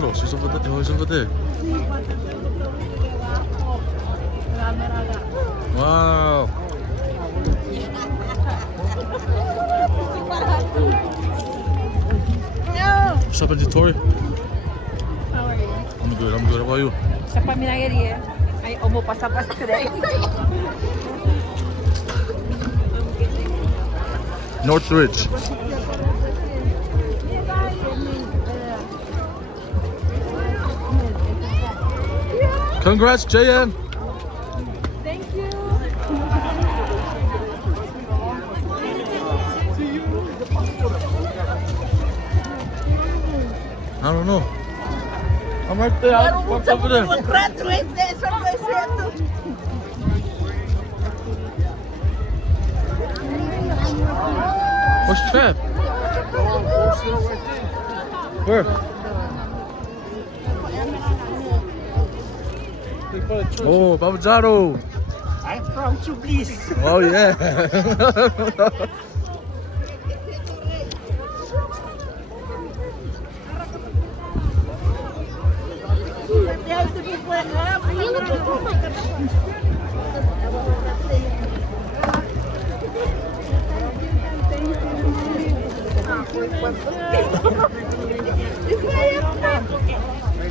Pablo She's over there. Oh, he's over there. Wow. What's up, Auntie Tori? How are you? I'm good. I'm good. How about you? Sa pamilya ay umupasapas today. Northridge. Congrats, JM. Thank you. I don't know. I'm right there. I'm parked over there. What's trap? Where? Oh, Baba Jaro. I'm from Chublis. Oh yeah.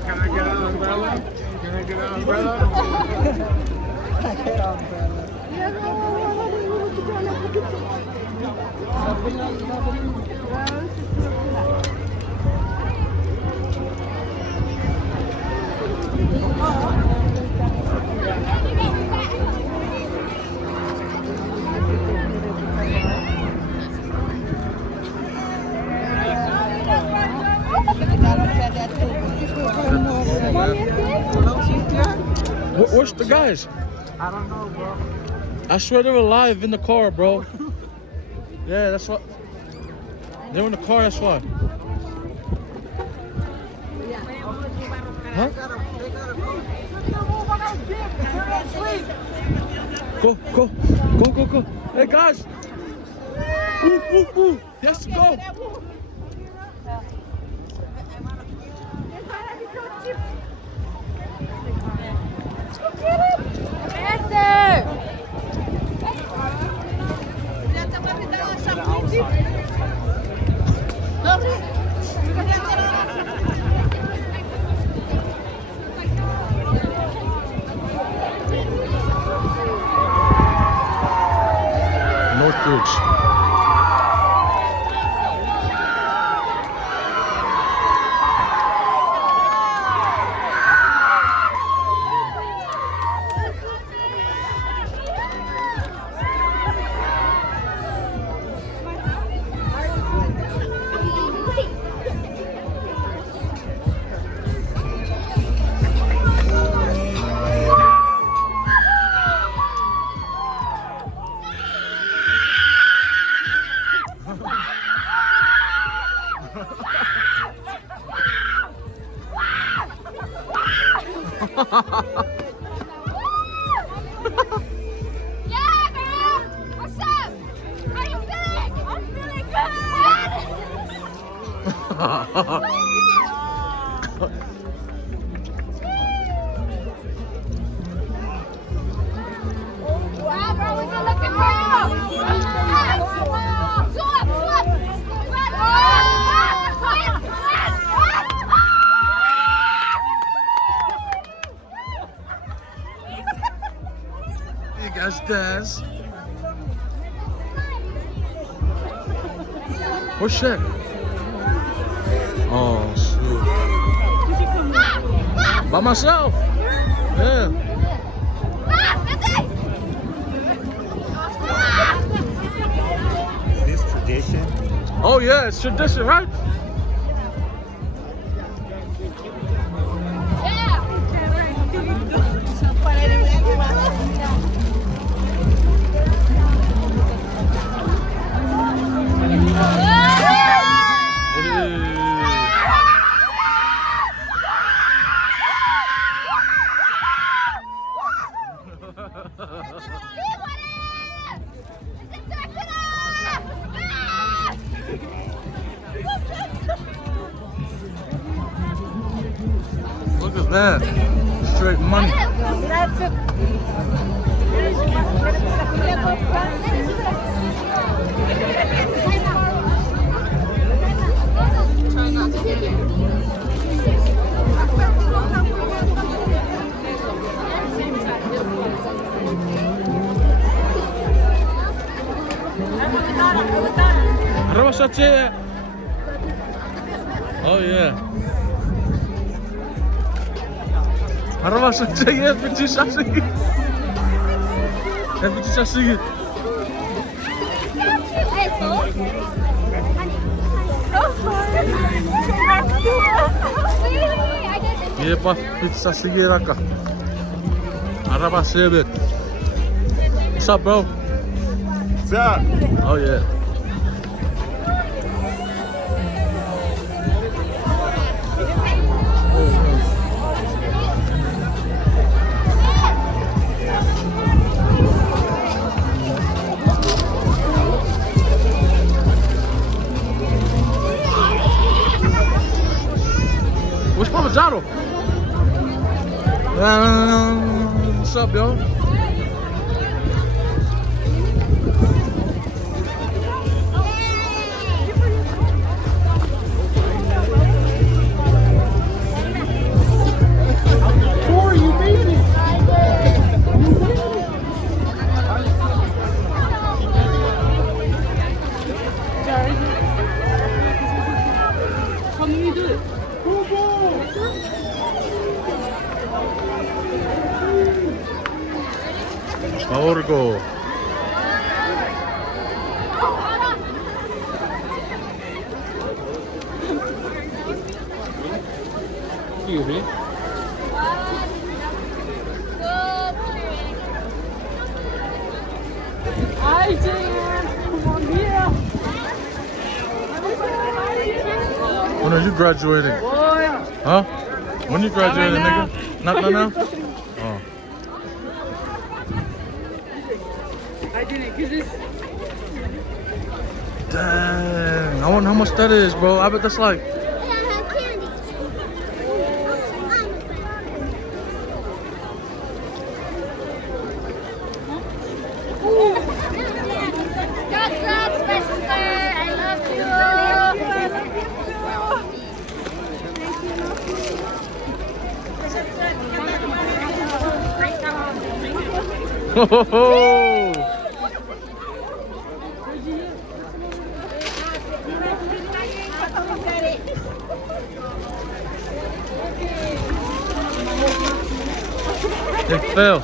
Can I get an umbrella? Can I get an umbrella? Where's the guys? I don't know, bro. I swear they were live in the car, bro. Yeah, that's what. They were in the car. That's why. Huh? Go. Hey guys. Ooh. Yes, go. Northridge. Yeah, girl! What's up? How you feeling? I'm feeling good! Wow, bro, we've been looking for you! Hey guys, Daz. Where's Shaq? Oh, shoot. By myself. Yeah. Is this tradition? Oh yeah, it's tradition, right? Man, straight money. Grazie. Try not to get it. Arabashache. Oh yeah. Arabashache yeah, bitte Shashi. Ja, bitte Shashi. Yeah, but bitte Shashi raka. Arabashache. What's up, bro? What's up? Oh yeah. Where's Papa Jado? What's up, yo? Orgo. Excuse me. Hi, Jan. Bom dia. When are you graduating? Huh? When you graduating, now. nigga? Not now? Oh. I didn't, cause it's Dang. I wonder how much that is, bro. I bet that's like. Oh. It fell.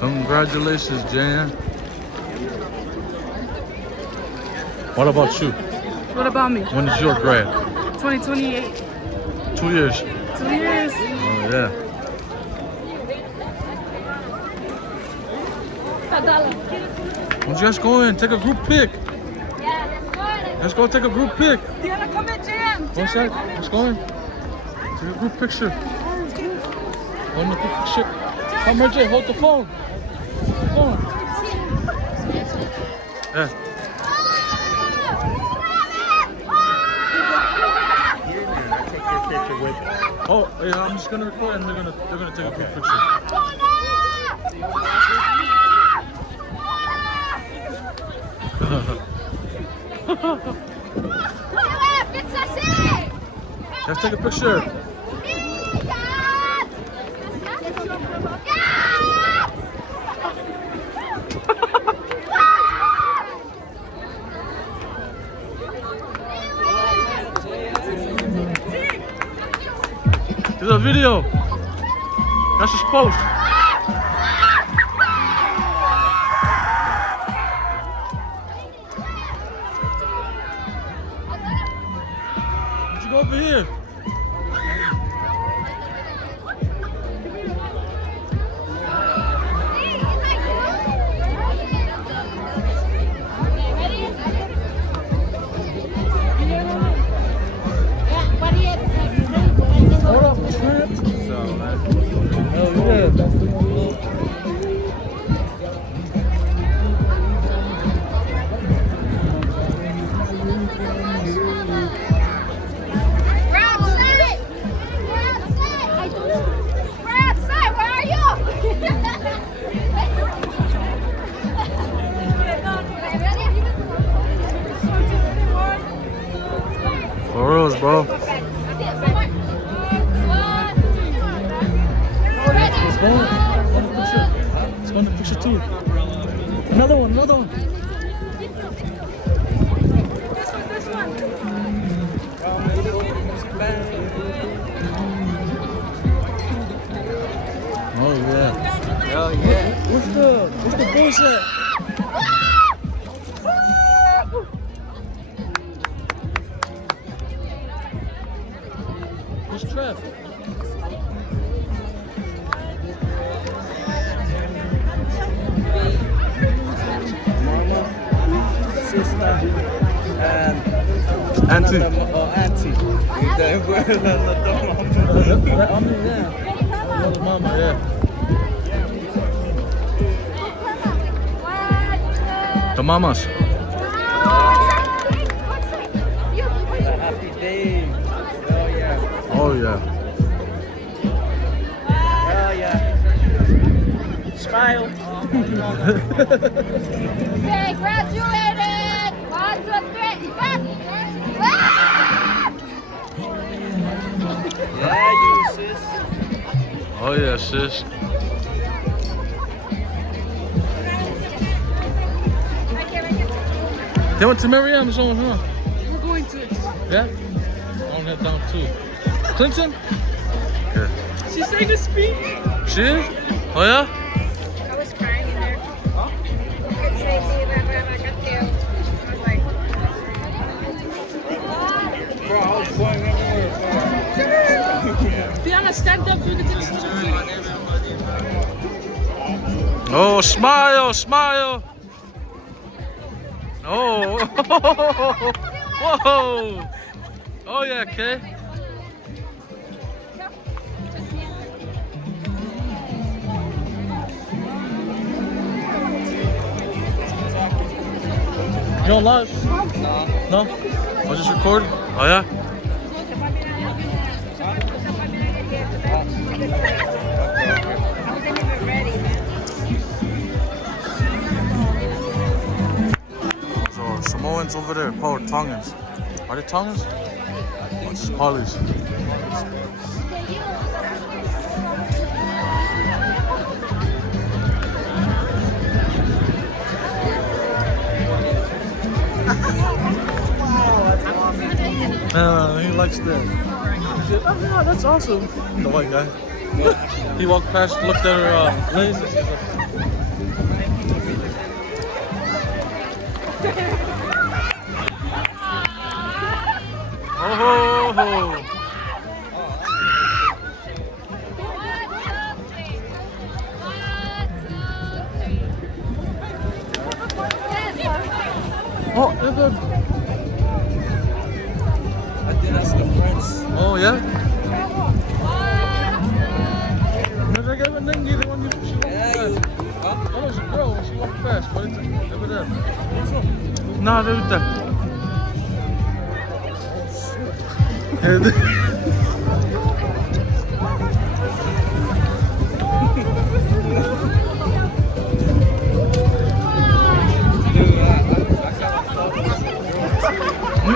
Congratulations, Jan. What about you? What about me? When is your grad? 2028. 2 years. 2 years. Oh yeah. Why don't you guys go in? Take a group pic. Let's go take a group pic. Diana, come in, Jan. What's that? Let's go in. Take a group picture. Go in the group picture. Come here, Jay. Hold the phone. Phone. Yeah. Take your picture with Oh, yeah. I'm just gonna record and they're gonna take a group picture. Let's take a picture. There's a video. That's just post. Why'd you go over here? Hold up, man. So Brad, say! Brad, say! Brad, say, where are you? For reals, bro. Let's go. Let's go in the picture too. Another one, another one. Oh yeah. Hell yeah. What's the bullshit? What's traffic? Mama, sister, and Auntie. auntie. Mama, yeah. The mamas. Happy day. Hell yeah. Oh yeah. Hell yeah. Smile. Say, graduated! 1, 2, 3, clap! Yeah, you sis. Oh yeah, sis. They went to Mariam's on, huh? We're going to it. Yeah? On that down too. Clinton? Yeah. She's saying a speech. She is? Oh yeah? I was crying in there. Could say, I got you. I was like, Bro, I was going everywhere. Diana, stand up so we can take a picture. Oh, smile, smile. Oh. Whoa. Oh yeah, Kay. You on live? No. I was just recording. Oh yeah? So Samoans over there, probably Tongans. Are they Tongans? Oh, it's Polly's. He likes that. He said, oh yeah, that's awesome. The white guy. He walked past, looked at her laser. She's like, oh ho ho. Oh, they're good. I think that's the prince. Oh yeah? Never get a ningy, the one you she walked Yeah, past. Huh? Oh, it's a girl, she walked past, but it's over there. Nah, they're there.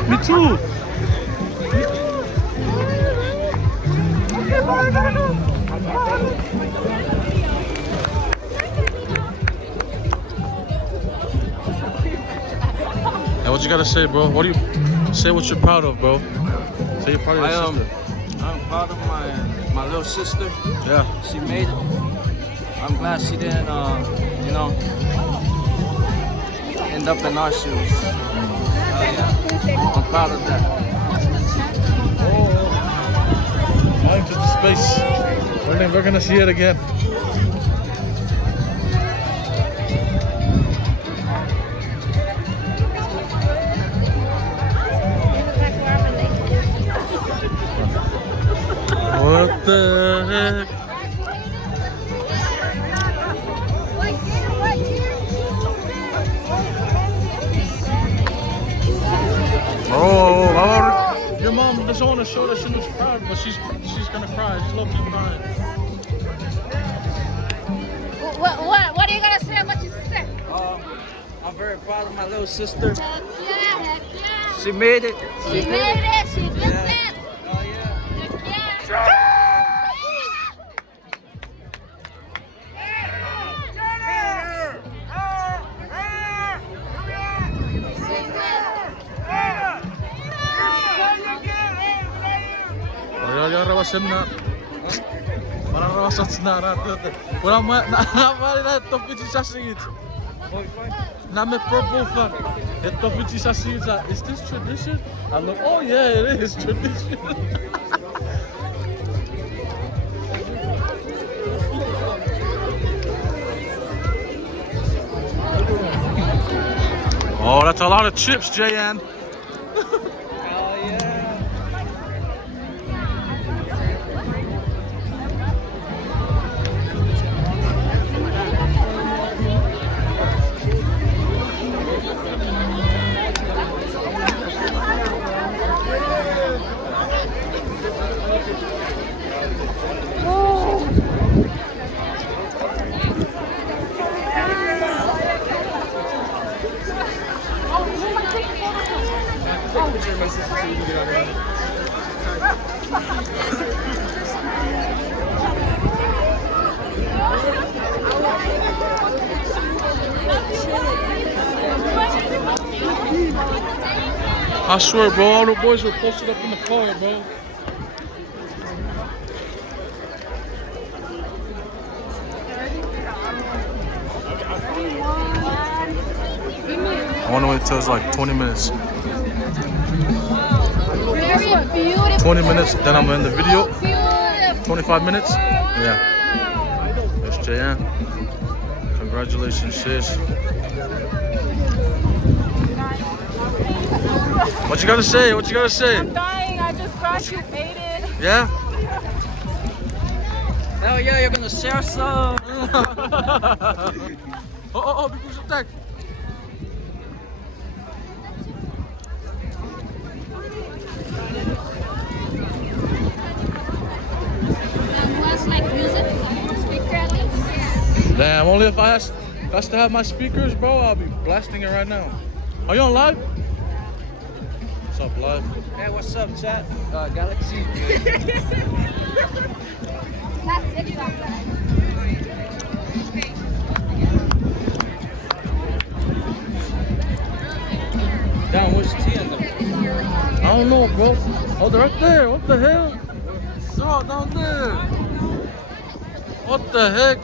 Me too. Hey, what you gotta say, bro? What do you say? What you're proud of, bro? Say you're proud of your sister. I'm proud of my little sister. Yeah. She made it. I'm glad she didn't, you know, end up in our shoes. I'm proud of that. Going to the space. We're gonna see it again. What the heck? doesn't want to show that she looks proud, but she's gonna cry. She's low-key crying. What are you gonna say about your sister? I'm very proud of my little sister. Heck yeah. She made it. She made it. She did it. Oh yeah. Heck yeah. Yang rawasem na. Parang rawasat na natin. Wala mali na top 50 sasit. Na me purple fun. The top 50 sasit. Is this tradition? I look. Oh yeah, it is tradition. Oh, that's a lot of chips, JN. Oh yeah. I swear, bro, all the boys were posted up in the car, bro. I want to wait till it's like 20 minutes. Very beautiful. 20 minutes, then I'm in the video. Beautiful. 25 minutes? Yeah. That's JN. Congratulations, sis. What you gotta say? What you gotta say? I'm dying. I just graduated. Yeah? Hell yeah, you're gonna share some. Oh, because attack. What's like music? Speaker at least? Damn, only if I has to have my speakers, bro, I'll be blasting it right now. Are you on live? What's up, live? Hey, what's up, chat? Galaxy. That's it. Damn, what's tea in them? I don't know, bro. Oh, they're right there. What the hell? Oh, down there. What the heck?